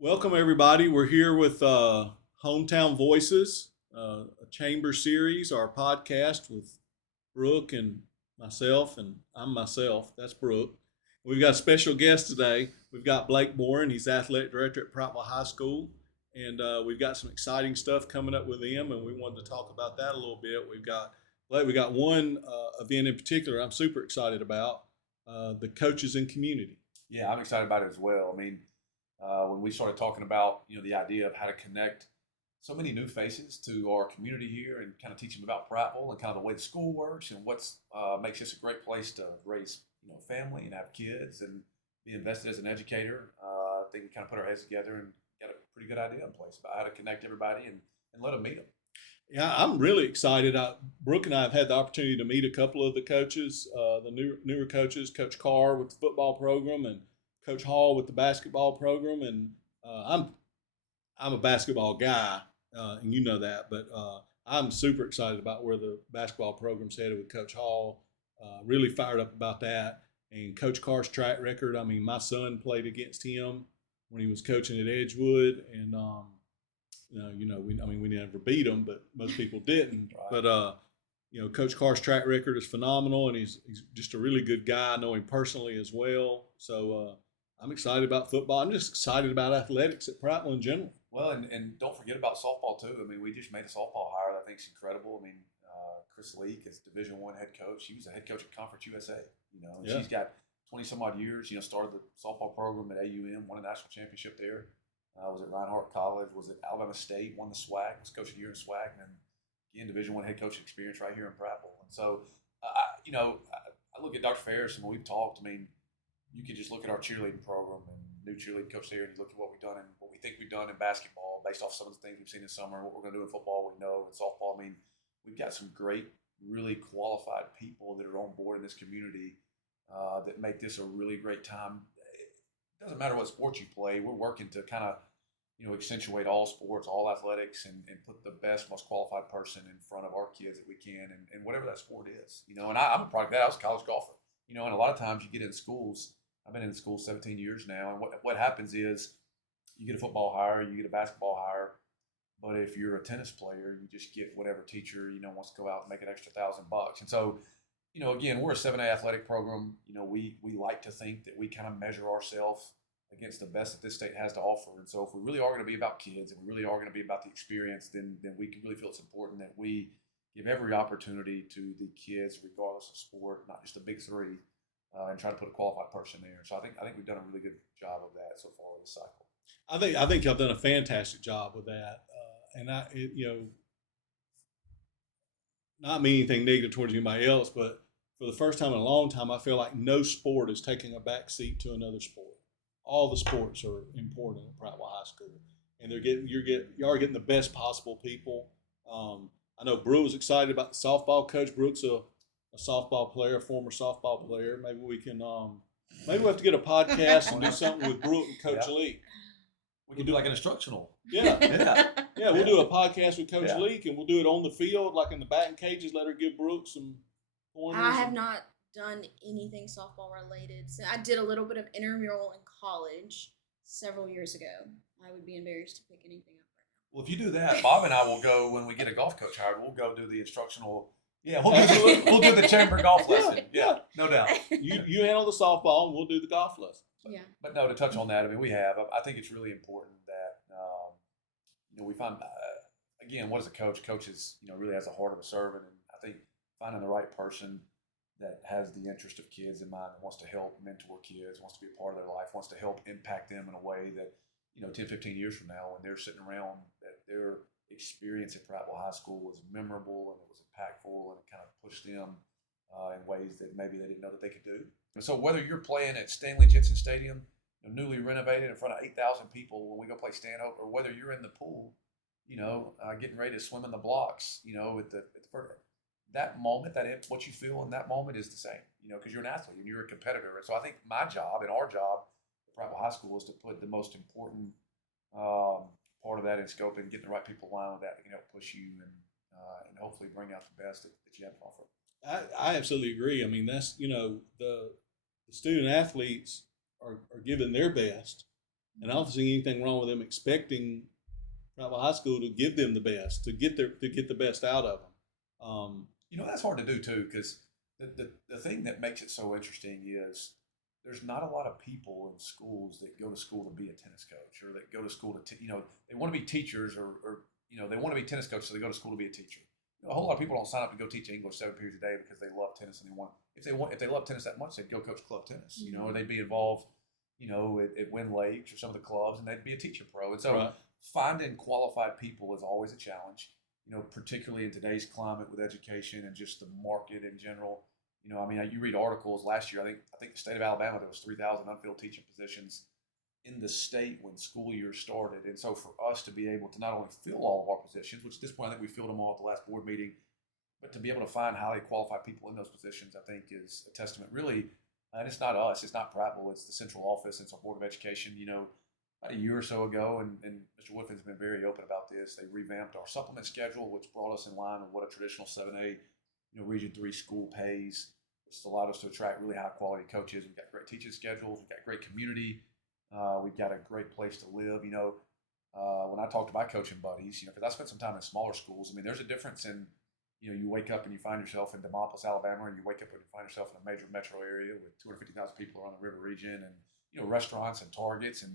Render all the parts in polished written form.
Welcome, everybody. We're here with Hometown Voices, a chamber series, our podcast with Brooke and myself, and I'm myself. That's Brooke. We've got a special guest today. We've got Blake Boren. He's athletic director at Prattville High School, and we've got some exciting stuff coming up with him, and we wanted to talk about that a little bit. We got one event in particular I'm super excited about, the coaches and community. Yeah, I'm excited about it as well. I mean, when we started talking about the idea of how to connect so many new faces to our community here and kind of teach them about Prattville and kind of the way the school works and what's makes this a great place to raise family and have kids and be invested as an educator. I think we kind of put our heads together and got a pretty good idea in place about how to connect everybody and let them meet them. Yeah, I'm really excited. Brooke and I have had the opportunity to meet a couple of the coaches, newer coaches, Coach Carr with the football program and Coach Hall with the basketball program. And I'm a basketball guy, and you know that, but I'm super excited about where the basketball program's headed with Coach Hall. Really fired up about that. And Coach Carr's track record. I mean, my son played against him when he was coaching at Edgewood, and we never beat them, but most people didn't. Right. But Coach Carr's track record is phenomenal, and he's just a really good guy. I know him personally as well, so I'm excited about football. I'm just excited about athletics at Prattville in general. Well, and don't forget about softball too. I mean, we just made a softball hire that I think is incredible. I mean, Chris Leak is Division I head coach. He was a head coach at Conference USA. And Yeah. she's got 20 some odd years. Started the softball program at AUM, won a national championship there. Was at Reinhardt College, was at Alabama State, won the SWAC, was coach of the year in SWAC, and then again Division I head coaching experience right here in Prattville. And so, I look at Dr. Ferris, and when we've talked, I mean, you could just look at our cheerleading program and new cheerleading coach there, and you look at what we've done and what we think we've done in basketball based off some of the things we've seen this summer, what we're going to do in football, we know, in softball. I mean, we've got some great, really qualified people that are on board in this community that make this a really great time. It doesn't matter what sport you play. We're working to kind of, accentuate all sports, all athletics, and put the best, most qualified person in front of our kids that we can, and whatever that sport is. And I'm a product of that. I was a college golfer. And a lot of times you get in schools. I've been in school 17 years now, and what happens is you get a football hire, you get a basketball hire, but if you're a tennis player, you just get whatever teacher wants to go out and make an extra $1,000. And so, again, we're a 7A athletic program. We like to think that we kind of measure ourselves against the best that this state has to offer. And so if we really are going to be about kids and we really are going to be about the experience, then we can really feel it's important that we give every opportunity to the kids, regardless of sport, not just the big three, and try to put a qualified person there. So I think we've done a really good job of that so far this cycle. I think y'all done a fantastic job with that, not mean anything negative towards anybody else, but for the first time in a long time, I feel like no sport is taking a back seat to another sport. All the sports are important at Prattville High School, and you are getting the best possible people. I know Brooke was excited about the softball coach. Brooke's a softball player, a former softball player. Maybe we can maybe we have to get a podcast and do something with Brooke and Coach Leak. We can do like an instructional. Yeah. Yeah. We'll do a podcast with Coach Leak, and we'll do it on the field, like in the batting cages. Let her give Brooke some pointers. I have not done anything softball related. So I did a little bit of intramural in college several years ago. I would be embarrassed to pick anything up right now. Well, if you do that, Bob and I will go when we get a golf coach hired. We'll go do the instructional. Yeah, we'll do the chamber golf lesson. Yeah, no doubt. You handle the softball, and we'll do the golf lesson. Yeah. But no, to touch on that, I mean, I think it's really important that we find again, what is a coach? Coach is really has the heart of a servant, and I think finding the right person that has the interest of kids in mind, wants to help mentor kids, wants to be a part of their life, wants to help impact them in a way that 10, 15 years from now, when they're sitting around, that their experience at Prattville High School was memorable and it was impactful and it kind of pushed them in ways that maybe they didn't know that they could do. And so whether you're playing at Stanley Jensen Stadium, newly renovated in front of 8,000 people when we go play Stanhope, or whether you're in the pool, getting ready to swim in the blocks, at the first, that moment, what you feel in that moment is the same, because you're an athlete and you're a competitor. And so I think my job and our job at Prattville High School is to put the most important part of that in scope and getting the right people aligned with that can help push you and hopefully bring out the best that you have to offer. I absolutely agree. I mean, that's the student athletes are giving their best, And I don't see anything wrong with them expecting Prattville High School to give them the best, to get the best out of them. That's hard to do too, because the thing that makes it so interesting is there's not a lot of people in schools that go to school to be a tennis coach, or that go to school to they want to be teachers, or they want to be tennis coaches, so they go to school to be a teacher. A whole lot of people don't sign up to go teach English 7 periods a day because they love tennis and if they love tennis that much, they'd go coach club tennis, or they'd be involved, at Win Lakes or some of the clubs, and they'd be a teacher pro. And so finding qualified people is always a challenge, particularly in today's climate with education and just the market in general. You read articles last year. I think the state of Alabama, there was 3,000 unfilled teaching positions in the state when school year started. And so for us to be able to not only fill all of our positions, which at this point I think we filled them all at the last board meeting, but to be able to find highly qualified people in those positions, I think is a testament really. And it's not us, it's not Prattville, it's the central office, it's our Board of Education. About a year or so ago, and Mr. Woodfin's been very open about this, they revamped our supplement schedule, which brought us in line with what a traditional 7A, Region 3 school pays. It's allowed us to attract really high quality coaches. We've got great teaching schedules, we've got great community, we've got a great place to live. When I talk to my coaching buddies, because I spent some time in smaller schools, there's a difference in, you wake up and you find yourself in Demopolis, Alabama, or you wake up and you find yourself in a major metro area with 250,000 people around the river region, and restaurants and Targets and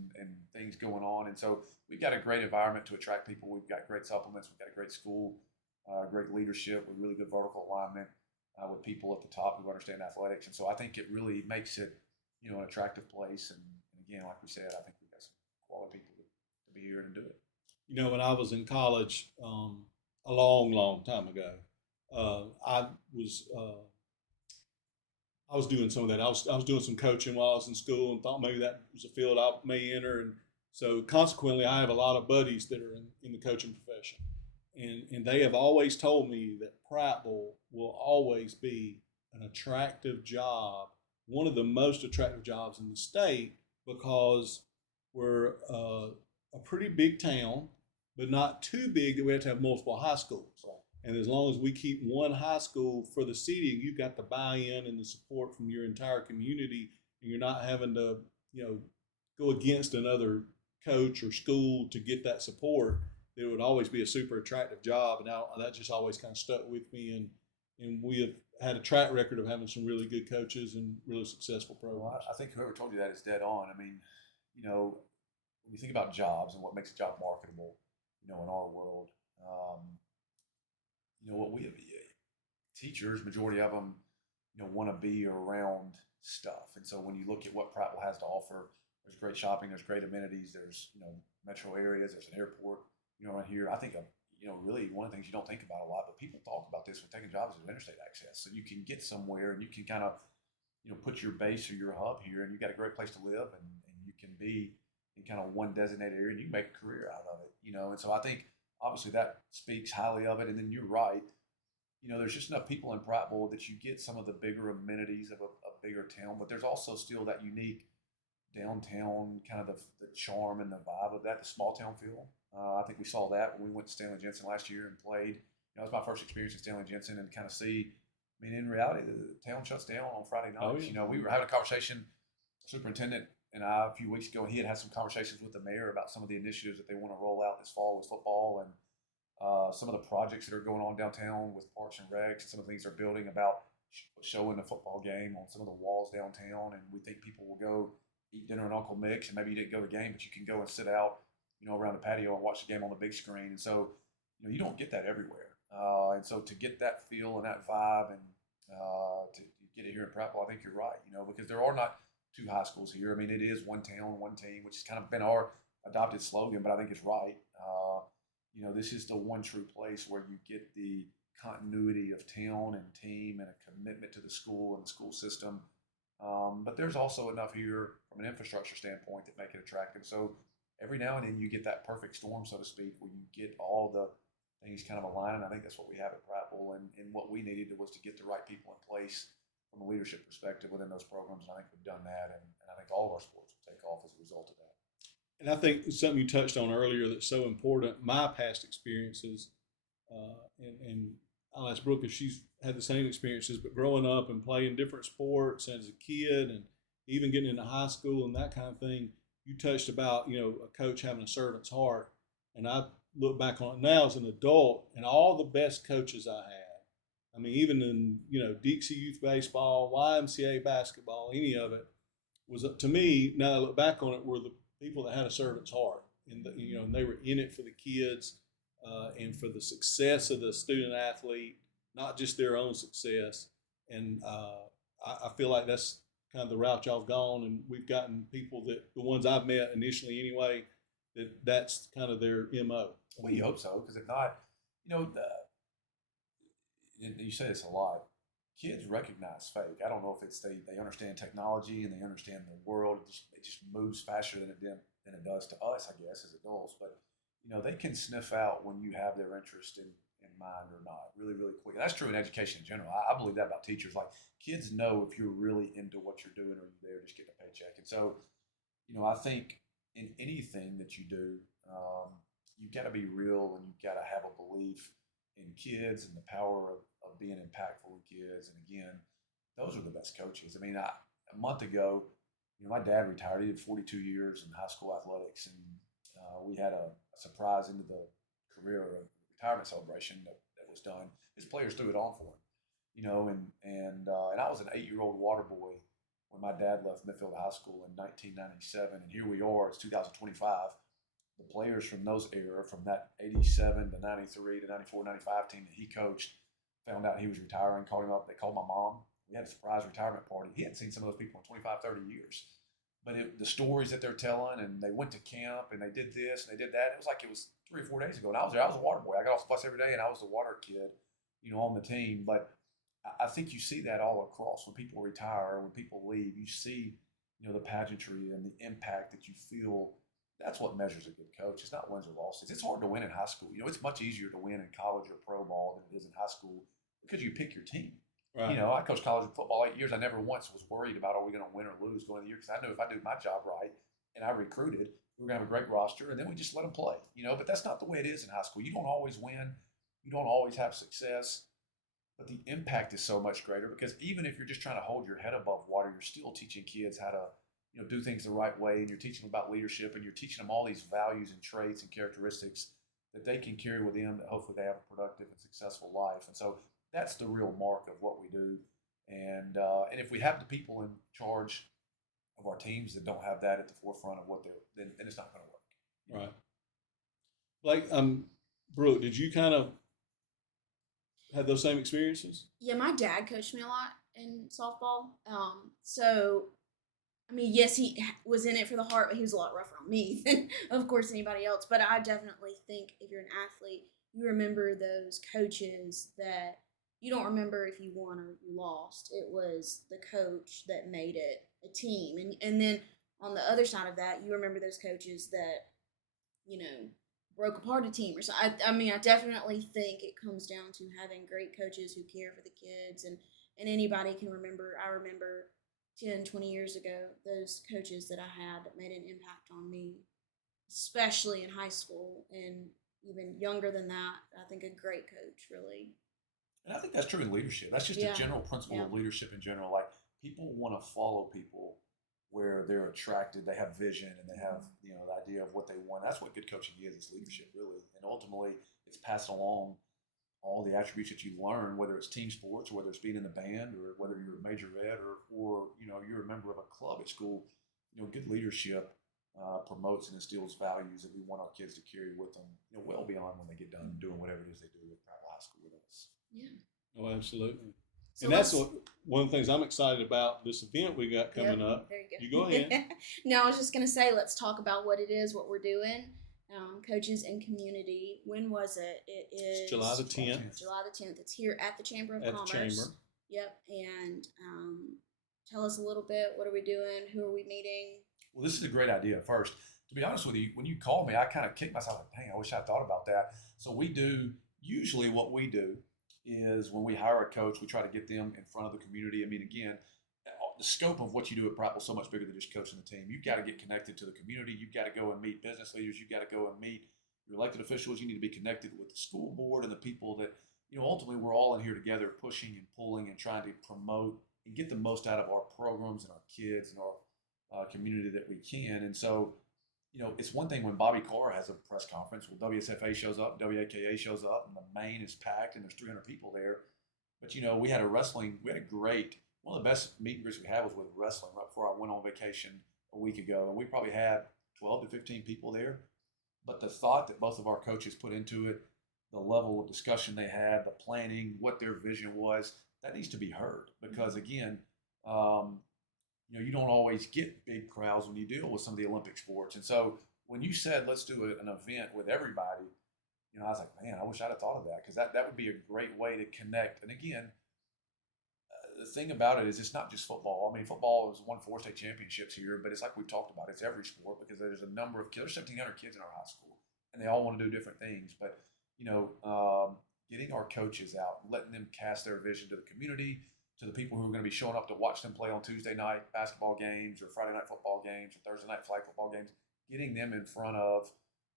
things going on. And so we've got a great environment to attract people. We've got great supplements. We've got a great school, great leadership with really good vertical alignment with people at the top who understand athletics. And so I think it really makes it, an attractive place. And again, like we said, I think we've got some quality people to be here and do it. When I was in college a long time ago, I was doing some of that. I was doing some coaching while I was in school and thought maybe that was a field I may enter. And so consequently, I have a lot of buddies that are in the coaching profession. And they have always told me that Prattville will always be an attractive job, one of the most attractive jobs in the state, because we're a pretty big town, but not too big that we have to have multiple high schools. And as long as we keep one high school for the city, you've got the buy-in and the support from your entire community, and you're not having to, go against another coach or school to get that support. It would always be a super attractive job, and that just always kind of stuck with me. And we have had a track record of having some really good coaches and really successful programs. Well, I think whoever told you that is dead on. When you think about jobs and what makes a job marketable, in our world, what we teachers, majority of them, want to be around stuff. And so when you look at what Prattville has to offer, there's great shopping, there's great amenities, there's, metro areas, there's an airport, right here. I think, really one of the things you don't think about a lot, but people talk about this when taking jobs, is interstate access. So you can get somewhere and you can kind of, put your base or your hub here, and you got a great place to live, and you can be in kind of one designated area, and you can make a career out of it, And so I think, obviously, that speaks highly of it. And then you're right. There's just enough people in Prattville that you get some of the bigger amenities of a bigger town, but there's also still that unique downtown kind of the charm and the vibe of that, the small town feel. I think we saw that when we went to Stanley Jensen last year and played. It was my first experience at Stanley Jensen, and kind of see, in reality, the town shuts down on Friday nights. Oh, yeah. We were having a conversation, superintendent and I, a few weeks ago, and he had some conversations with the mayor about some of the initiatives that they want to roll out this fall with football, and some of the projects that are going on downtown with Parks and Recs, and some of the things they're building about showing the football game on some of the walls downtown. And we think people will go eat dinner at Uncle Mick's, and maybe you didn't go to the game, but you can go and sit out, around the patio and watch the game on the big screen. And so, you don't get that everywhere. And so to get that feel and that vibe, and to get it here in Prattville, I think you're right, because there are not two high schools here. It is one town, one team, which has kind of been our adopted slogan, but I think it's right. This is the one true place where you get the continuity of town and team and a commitment to the school and the school system. But there's also enough here from an infrastructure standpoint that make it attractive. So every now and then you get that perfect storm, so to speak, where you get all the things kind of aligning. I think that's what we have at Prattville, and what we needed was to get the right people in place from a leadership perspective within those programs. And I think we've done that, and I think all of our sports will take off as a result of that. And I think something you touched on earlier that's so important, my past experiences, and I'll ask Brooke if she's had the same experiences, but growing up and playing different sports as a kid, and even getting into high school and that kind of thing, you touched about, a coach having a servant's heart, and I look back on it now as an adult, and all the best coaches I had. I mean, even in Dixie Youth Baseball, YMCA basketball, any of it was to me. Now I look back on it, were the people that had a servant's heart, and and they were in it for the kids, and for the success of the student athlete, not just their own success. And I feel like that's kind of the route y'all have gone, and we've gotten people that the ones I've met initially anyway, that's kind of their MO. Well, you hope so, because if not, and you say this a lot. Kids recognize fake. I don't know if it's they understand technology and they understand the world. It just moves faster than it does to us, I guess, as adults. But they can sniff out when you have their interest in mind or not, really, really quick. And that's true in education in general. I believe that about teachers. Like, kids know if you're really into what you're doing or you're there just getting a paycheck. And so, I think in anything that you do, you've got to be real and you've got to have a belief in kids and the power of being impactful in kids. And again, those are the best coaches. I mean, a month ago, my dad retired. He did 42 years in high school athletics, and we had a surprise into the career of retirement celebration that was done. His players threw it on for him, and I was an 8-year-old water boy when my dad left Midfield High School in 1997, and here we are. It's 2025. The players from those era, from that 87 to 93 to 94, 95 team that he coached, found out he was retiring, called him up. They called my mom. We had a surprise retirement party. He hadn't seen some of those people in 25, 30 years. But the stories that they're telling, and they went to camp, and they did this, and they did that. It was like it was 3 or 4 days ago, and I was there. I was a water boy. I got off the bus every day, and I was the water kid, on the team. But I think you see that all across. When people retire, when people leave, you see, the pageantry and the impact that you feel. That's what measures a good coach. It's not wins or losses. It's hard to win in high school. It's much easier to win in college or pro ball than it is in high school because you pick your team. Right. I coached college football 8 years. I never once was worried about, are we going to win or lose going into the year? Because I knew if I did my job right and I recruited, we were going to have a great roster, and then we just let them play. But that's not the way it is in high school. You don't always win. You don't always have success. But the impact is so much greater because even if you're just trying to hold your head above water, you're still teaching kids how to do things the right way, and you're teaching them about leadership, and you're teaching them all these values and traits and characteristics that they can carry with them that hopefully they have a productive and successful life. And so that's the real mark of what we do. And if we have the people in charge of our teams that don't have that at the forefront of what then it's not going to work. Right. Like, Brooke, did you kind of have those same experiences? Yeah, my dad coached me a lot in softball. So, I mean, yes, he was in it for the heart, but he was a lot rougher on me than, of course, anybody else. But I definitely think if you're an athlete, you remember those coaches that you don't remember if you won or you lost. It was the coach that made it a team. And then on the other side of that, you remember those coaches that, broke apart a team or so. I mean, I definitely think it comes down to having great coaches who care for the kids, and anybody can remember. I remember 10, 20 years ago, those coaches that I had that made an impact on me, especially in high school and even younger than that. I think a great coach, really. And I think that's true in leadership. That's just a general principle of leadership in general. Like, people want to follow people where they're attracted, they have vision, and they have the idea of what they want. That's what good coaching is. It's leadership, really, and ultimately, it's passing along all the attributes that you learn, whether it's team sports, or whether it's being in the band, or whether you're a majorette, or you're a member of a club at school. Good leadership promotes and instills values that we want our kids to carry with them, well beyond when they get done doing whatever it is they do at Prattville High School with us. Yeah. Oh, absolutely. So and that's one of the things I'm excited about this event we got coming up. There you go. You go ahead. No, I was just going to say, let's talk about what it is, what we're doing. Coaches and Community. When was it? It is It's July the 10th. July the 10th. It's here at the Chamber of Commerce. At the Chamber. Yep. And tell us a little bit. What are we doing? Who are we meeting? Well, this is a great idea. First, to be honest with you, when you called me, I kind of kicked myself like, dang, I wish I thought about that. So usually what we do is when we hire a coach, we try to get them in front of the community. I mean, again, the scope of what you do at Prattville is so much bigger than just coaching the team. You've got to get connected to the community. You've got to go and meet business leaders. You've got to go and meet your elected officials. You need to be connected with the school board and the people that, ultimately we're all in here together pushing and pulling and trying to promote and get the most out of our programs and our kids and our community that we can. And so, it's one thing when Bobby Carr has a press conference. Well, WSFA shows up, WAKA shows up, and the main is packed, and there's 300 people there. But we had a great, one of the best meet and greets we had was with wrestling right before I went on vacation a week ago, and we probably had 12 to 15 people there. But the thought that both of our coaches put into it, the level of discussion they had, the planning, what their vision was, that needs to be heard. Because again, you don't always get big crowds when you deal with some of the Olympic sports. And so when you said, let's do an event with everybody, I was like, man, I wish I'd have thought of that, because that would be a great way to connect. And again, the thing about it is it's not just football. I mean, football has won 4 state championships here, but it's like we've talked about, it's every sport, because there's a number of kids, there's 1,700 kids in our high school, and they all want to do different things. But, getting our coaches out, letting them cast their vision to the community, to the people who are going to be showing up to watch them play on Tuesday night basketball games or Friday night football games or Thursday night flag football games, getting them in front of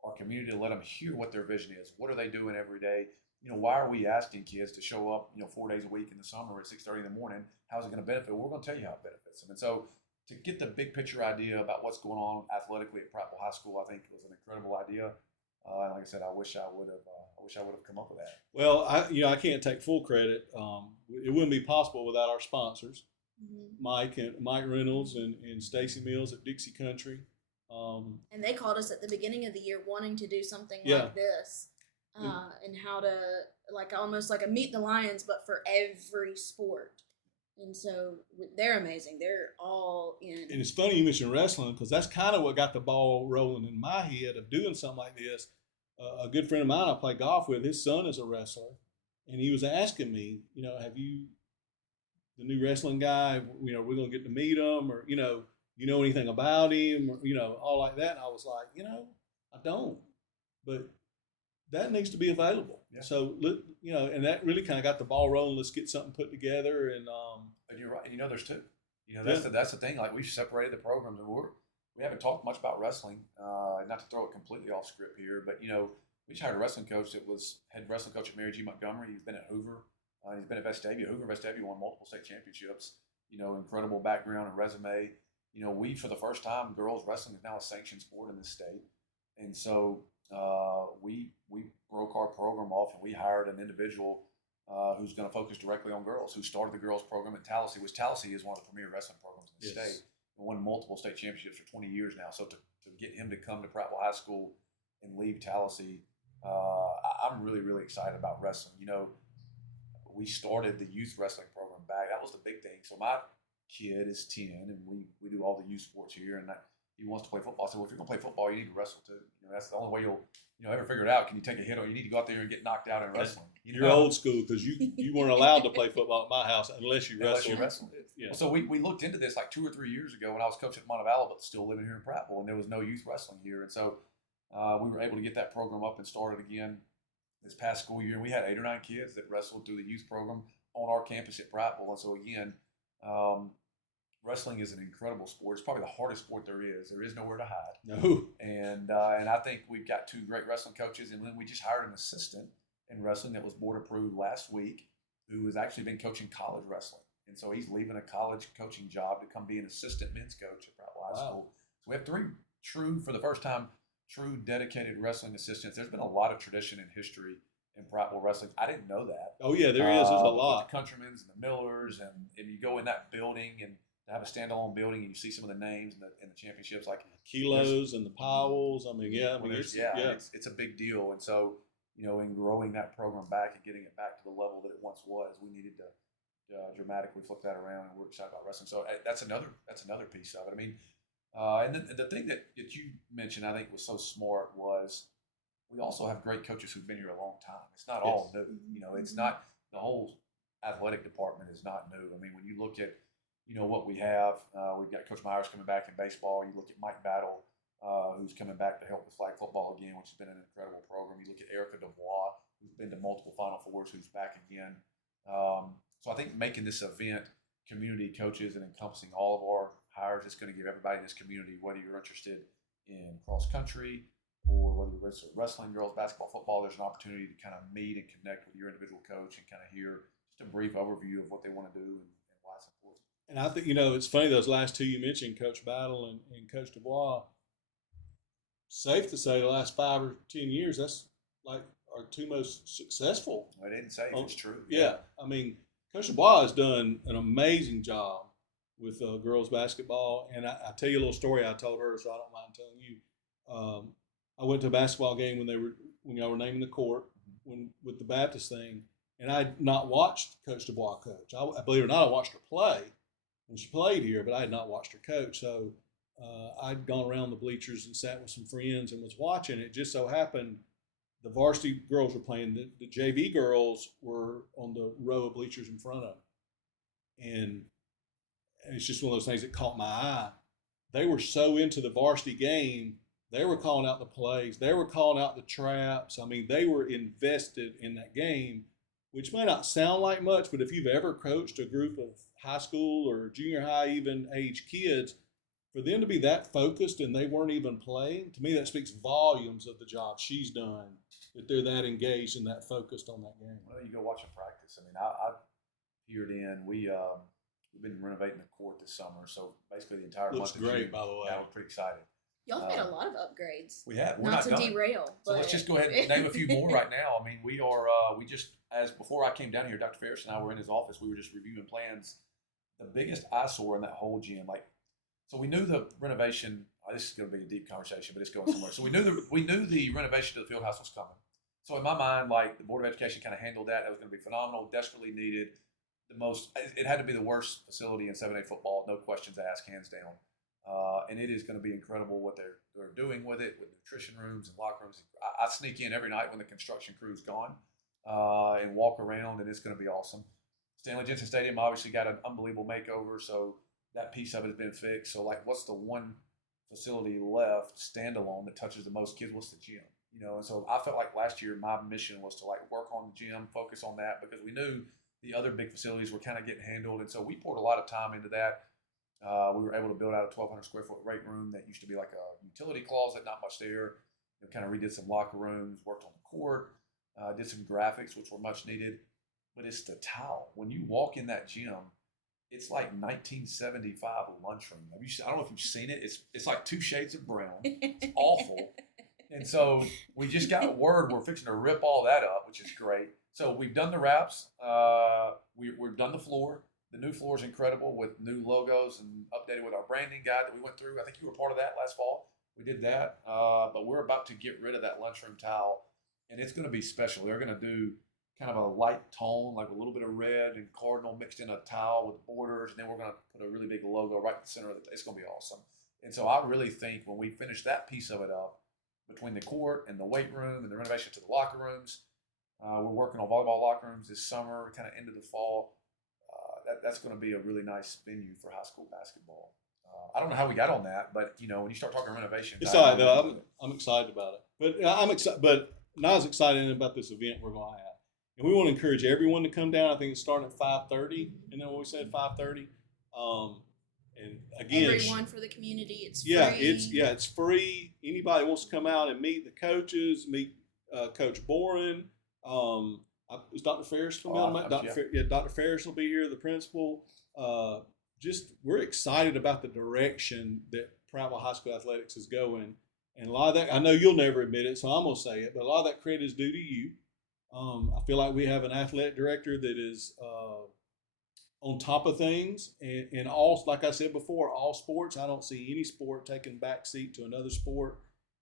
our community to let them hear what their vision is. What are they doing every day? Why are we asking kids to show up, 4 days a week in the summer at 6:30 in the morning? How's it going to benefit? Well, we're going to tell you how it benefits them. And so to get the big picture idea about what's going on athletically at Prattville High School, I think was an incredible idea. And like I said, I wish I would have come up with that. Well, I can't take full credit. It wouldn't be possible without our sponsors, Mike Reynolds and Stacy Mills at Dixie Country. And they called us at the beginning of the year wanting to do something Yeah. like this, and how to almost like a Meet the Lions, but for every sport. And so they're amazing. They're all in. And it's funny you mentioned wrestling, because that's kind of what got the ball rolling in my head of doing something like this. A good friend of mine I play golf with, his son is a wrestler, and he was asking me, have you, the new wrestling guy, we're going to get to meet him, or, you know anything about him, or, all like that. And I was like, I don't, but that needs to be available. Yeah. So, and that really kind of got the ball rolling. Let's get something put together. And you're right. There's two. That's the thing. Like, we've separated the programs, and we haven't talked much about wrestling. Not to throw it completely off script here, but we just hired a wrestling coach that was head wrestling coach at Mary G. Montgomery. He's been at Hoover. He's been at Vestavia. Hoover and Vestavia won multiple state championships. Incredible background and resume. We, for the first time, girls wrestling is now a sanctioned sport in this state, and so we broke our program off, and we hired an individual who's going to focus directly on girls, who started the girls program at Tallahassee, which Tallahassee is one of the premier wrestling programs in the state. And won multiple state championships for 20 years now. So to get him to come to Prattville High School and leave Tallahassee, I'm really, really excited about wrestling. We started the youth wrestling program back. That was the big thing. So my kid is 10, and we do all the youth sports here, and he wants to play football. I said, well, if you're going to play football, you need to wrestle too. That's the only way you'll ever figure it out. Can you take a hit, or you need to go out there and get knocked out in wrestling? You're old school, because you weren't allowed to play football at my house unless you wrestled. Yeah. Well, so we looked into this like 2 or 3 years ago when I was coaching at Montevallo, but still living here in Prattville, and there was no youth wrestling here. And so we were able to get that program up and started again this past school year. And we had 8 or 9 kids that wrestled through the youth program on our campus at Prattville. And so again, wrestling is an incredible sport. It's probably the hardest sport there is. There is nowhere to hide. No. And I think we've got 2 great wrestling coaches, and then we just hired an assistant in wrestling that was board approved last week, who has actually been coaching college wrestling. And so he's leaving a college coaching job to come be an assistant men's coach at Prattville High School. So we have 3 for the first time, true dedicated wrestling assistants. There's been a lot of tradition and history in Prattville wrestling. I didn't know that. Oh yeah, there is. There's a lot. With the Countrymans and the Millers, and you go in that building and to have a standalone building, and you see some of the names in the championships, like Kilos and the Powells. I mean, it's a big deal. And so, in growing that program back and getting it back to the level that it once was, we needed to dramatically flip that around, and we're excited about wrestling. So that's another piece of it. I mean, and the thing that you mentioned, I think, was so smart was we also have great coaches who've been here a long time. It's not all new. It's not, the whole athletic department is not new. I mean, when you look at what we have, we've got Coach Myers coming back in baseball. You look at Mike Battle, who's coming back to help with flag football again, which has been an incredible program. You look at Erica Dubois, who's been to multiple Final Fours, who's back again. So I think making this event community coaches and encompassing all of our hires is going to give everybody in this community, whether you're interested in cross country or whether you're wrestling, girls, basketball, football, there's an opportunity to kind of meet and connect with your individual coach and kind of hear just a brief overview of what they want to do and why it's important. And I think, it's funny, those last two you mentioned, Coach Battle and Coach Dubois, safe to say the last 5 or 10 years, that's like our two most successful. I didn't say it's true. Yeah. I mean, Coach Dubois has done an amazing job with girls basketball. And I tell you a little story I told her, so I don't mind telling you. I went to a basketball game when y'all were naming the court with the Baptist thing, and I had not watched Coach Dubois coach. I believe it or not, I watched her play when she played here, but I had not watched her coach. So I'd gone around the bleachers and sat with some friends and was watching. It just so happened the varsity girls were playing. The JV girls were on the row of bleachers in front of them. And it's just one of those things that caught my eye. They were so into the varsity game, they were calling out the plays. They were calling out the traps. I mean, they were invested in that game, which may not sound like much, but if you've ever coached a group of high school or junior high even age kids, for them to be that focused and they weren't even playing, to me that speaks volumes of the job she's done, that they're that engaged and that focused on that game. Well, you go watch them practice. I mean, I peered in. We've been renovating the court this summer, so basically the entire Looks month of great, June. by the way. Yeah, we're pretty excited. Y'all have made a lot of upgrades. We have. We're not to done. derail. So but let's just go ahead and name a few more right now. I mean, we are. We just, as before I came down here, Dr. Ferris and I were in his office. We were just reviewing plans. The biggest eyesore in that whole gym, so we knew the renovation. This is going to be a deep conversation, but it's going somewhere. So we knew the renovation to the field house was coming. So in my mind, the Board of Education kind of handled that. That was going to be phenomenal, desperately needed. It had to be the worst facility in 7A football, no questions asked, hands down. And it is going to be incredible what they're doing with it, with nutrition rooms and locker rooms. I sneak in every night when the construction crew's gone and walk around, and it's going to be awesome. Stanley Jensen Stadium obviously got an unbelievable makeover, so that piece of it has been fixed. So, what's the one facility left standalone that touches the most kids? What's the gym? And so I felt like last year my mission was to work on the gym, focus on that, because we knew the other big facilities were kind of getting handled, and so we poured a lot of time into that. We were able to build out a 1,200 square foot weight room that used to be like a utility closet, not much there. Kind of redid some locker rooms, worked on the court, did some graphics, which were much needed. But it's the towel. When you walk in that gym, it's like 1975 lunchroom. I don't know if you've seen it. It's like 2 shades of brown. It's awful. And so we just got word we're fixing to rip all that up, which is great. So we've done the wraps. We've done the floor. The new floor is incredible with new logos and updated with our branding guide that we went through. I think you were part of that last fall. We did that. But we're about to get rid of that lunchroom towel, and it's going to be special. They're going to do kind of a light tone, like a little bit of red and cardinal mixed in a towel with borders, and then we're going to put a really big logo right in the center of it. It's going to be awesome. And so I really think when we finish that piece of it up, between the court and the weight room and the renovation to the locker rooms, we're working on volleyball locker rooms this summer, kind of into the fall. That's going to be a really nice venue for high school basketball. I don't know how we got on that, but when you start talking renovation, it's all right though. I'm excited about it, but I'm excited, but not as excited about this event we're going to have. And we want to encourage everyone to come down. I think it's starting at 5:30. And then what we said, 5:30. And again, everyone for the community. It's free. It's free. Anybody wants to come out and meet the coaches, meet Coach Boren. Is Dr. Ferris coming out? Dr. Ferris will be here, the principal. We're excited about the direction that Prattville High School athletics is going. And a lot of that, I know you'll never admit it, so I'm going to say it, but a lot of that credit is due to you. I feel like we have an athletic director that is on top of things, and all, like I said before, all sports. I don't see any sport taking backseat to another sport,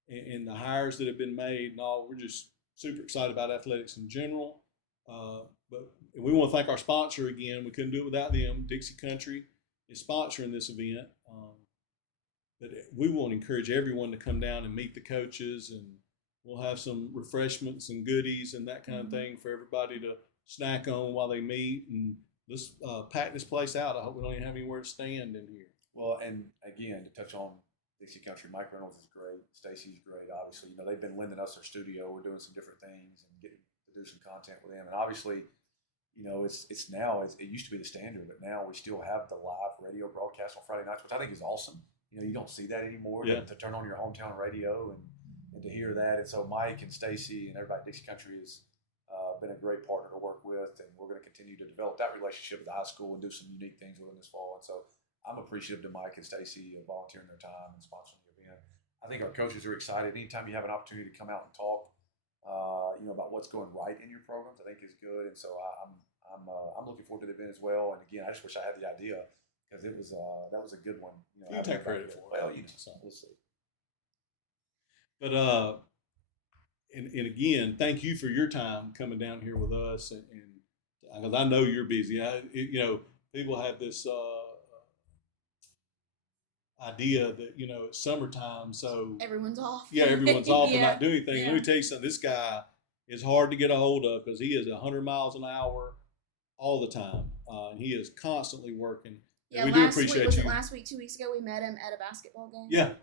and the hires that have been made and all. We're just super excited about athletics in general. But we want to thank our sponsor again. We couldn't do it without them. Dixie Country is sponsoring this event. But we want to encourage everyone to come down and meet the coaches, and we'll have some refreshments and goodies and that kind of thing for everybody to snack on while they meet. And let's pack this place out. I hope we don't even have anywhere to stand in here. Well, and again, to touch on Dixie Country, Mike Reynolds is great. Stacy's great, obviously. They've been lending us their studio. We're doing some different things and getting to do some content with them. And obviously, it's now, it used to be the standard, but now we still have the live radio broadcast on Friday nights, which I think is awesome. You don't see that anymore. Yeah. To turn on your hometown radio and to hear that. And so Mike and Stacy and everybody at Dixie Country is Been a great partner to work with, and we're going to continue to develop that relationship with the high school and do some unique things with them this fall. And so I'm appreciative to Mike and Stacy volunteering their time and sponsoring the event. I think our coaches are excited. Anytime you have an opportunity to come out and talk, about what's going right in your programs, I think is good. And so I'm looking forward to the event as well. And again, I just wish I had the idea because it was that was a good one. You take credit for it. Well, so we'll see. But and again, thank you for your time coming down here with us, and because I know you're busy. People have this idea that it's summertime, so Everyone's off. yeah, everyone's off and Yeah. not doing anything. Yeah. Let me tell you something. This guy is hard to get a hold of because he is 100 miles an hour all the time, and he is constantly working. Yeah, we do last week, appreciate was you. it last week, 2 weeks ago, we met him at a basketball game. Yeah.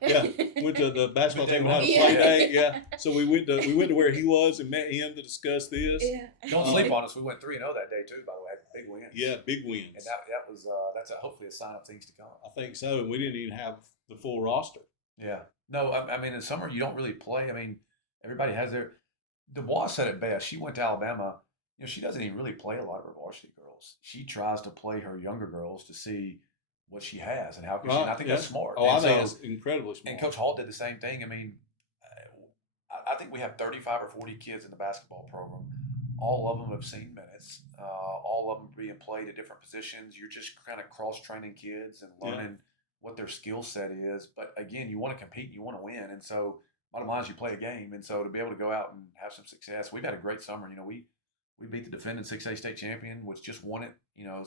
Went to the basketball team and had a Yeah. play day. Yeah. So we went to where he was and met him to discuss this. Yeah. Don't sleep on us. We went 3-0 that day too. By the way, had big wins. Yeah, big wins. And that was that's hopefully a sign of things to come. I think so. And we didn't even have the full roster. Yeah. No, I mean in summer you don't really play. I mean everybody has their. Dubois said it best. She went to Alabama. She doesn't even really play a lot of her varsity girls. She tries to play her younger girls to see what she has and how can she. And I think that's smart. Oh, and I think it's incredibly smart. And Coach Hall did the same thing. I mean, I think we have 35 or 40 kids in the basketball program. All of them have seen minutes. All of them being played at different positions. You're just kind of cross-training kids and learning what their skill set is. But again, you want to compete, you want to win, and so bottom line is you play a game. And so to be able to go out and have some success, we've had a great summer. We beat the defending 6A state champion, which just won it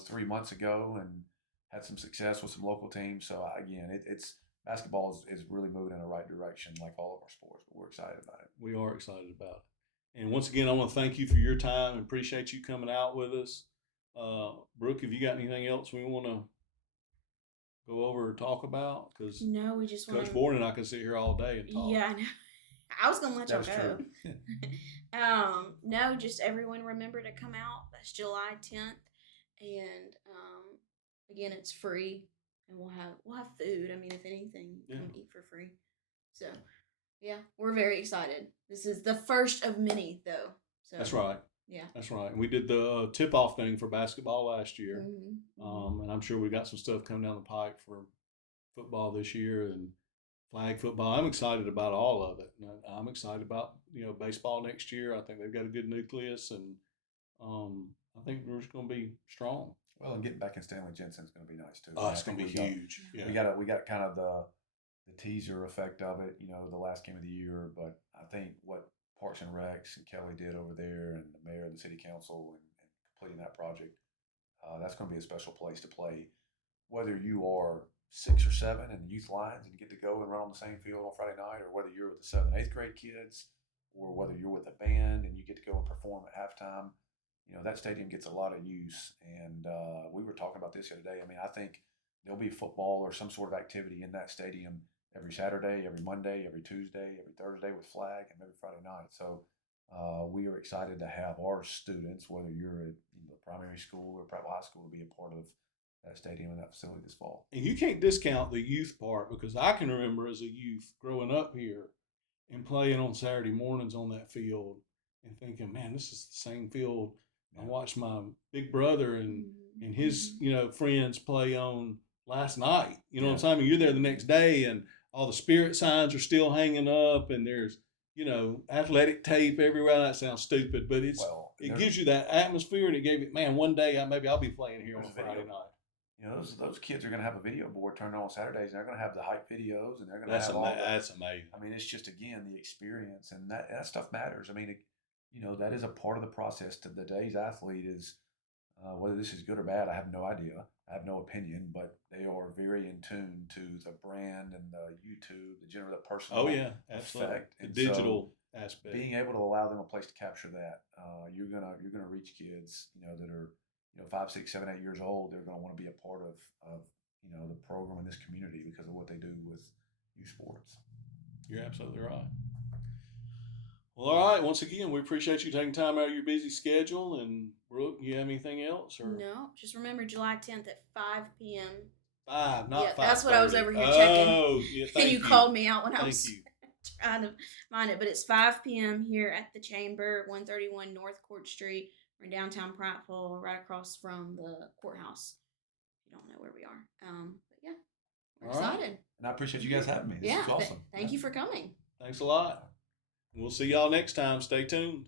3 months ago, and had some success with some local teams. So again, it's basketball is really moving in the right direction, like all of our sports. But we're excited about it. We are excited about it. And once again, I want to thank you for your time and appreciate you coming out with us. Brooke, have you got anything else we want to go over or talk about? Because No, we just want Coach Boren and I can sit here all day and talk. Yeah, I know. I was gonna let y'all That go. was true. No, just everyone remember to come out. That's July 10th, and again, it's free, and we'll have food. I mean, if anything, come eat for free. So, yeah, we're very excited. This is the first of many, though. So That's right. Yeah. That's right. We did the tip-off thing for basketball last year, Mm-hmm. and I'm sure we got some stuff coming down the pike for football this year and flag football. I'm excited about all of it. And I'm excited about baseball next year. I think they've got a good nucleus, and I think we're just going to be strong. Well, and getting back in Stanley Jensen is going to be nice too. Oh, it's I going to be think huge. Yeah. We got kind of the teaser effect of it, the last game of the year. But I think what Parks and Recs and Kelly did over there, and the mayor and the city council, and completing that project, that's going to be a special place to play. Whether you are 6 or 7 in the youth lines and you get to go and run on the same field on Friday night, or whether you're with the 7th and 8th grade kids, or whether you're with a band and you get to go and perform at halftime, that stadium gets a lot of use. And we were talking about this the other day. I mean, I think there'll be football or some sort of activity in that stadium every Saturday, every Monday, every Tuesday, every Thursday with flag, and every Friday night. So we are excited to have our students, whether you're at primary school or Prattville High School, to be a part of that stadium and that facility this fall. And you can't discount the youth part, because I can remember as a youth growing up here and playing on Saturday mornings on that field and thinking, man, this is the same field I watched my big brother and his friends play on last night. You know what I'm saying? I mean, you're there the next day and all the spirit signs are still hanging up, and there's athletic tape everywhere. That sounds stupid, but it gives you that atmosphere, and it gave it. Man, one day maybe I'll be playing here on a Friday night. Those kids are going to have a video board turned on Saturdays, and they're going to have the hype videos, and they're going to have all that's amazing. I mean, it's just, again, the experience, and that stuff matters. I mean, that is a part of the process. To today's athlete is whether this is good or bad, I have no idea. I have no opinion, but they are very in tune to the brand and the YouTube, the personal absolutely. effect, The and digital aspect. Being able to allow them a place to capture that, you're gonna reach kids, that are 5, 6, 7, 8 years old. They're gonna want to be a part of the program in this community because of what they do with youth sports. You're absolutely right. Well, all right. Once again, we appreciate you taking time out of your busy schedule. And Brooke, you have anything else? Or? No, just remember July 10th at 5 p.m. 5, not 5. That's what I was over here checking. Oh, yeah. And you called me out when I was. Thank you. trying to find it, but it's 5 p.m. here at the Chamber, 131 North Court Street. We're in downtown Prattville, right across from the courthouse. If you don't know where we are, but yeah, we're All right. excited. And I appreciate you guys having me. This Yeah, is awesome. thank you for coming. Thanks a lot. We'll see y'all next time. Stay tuned.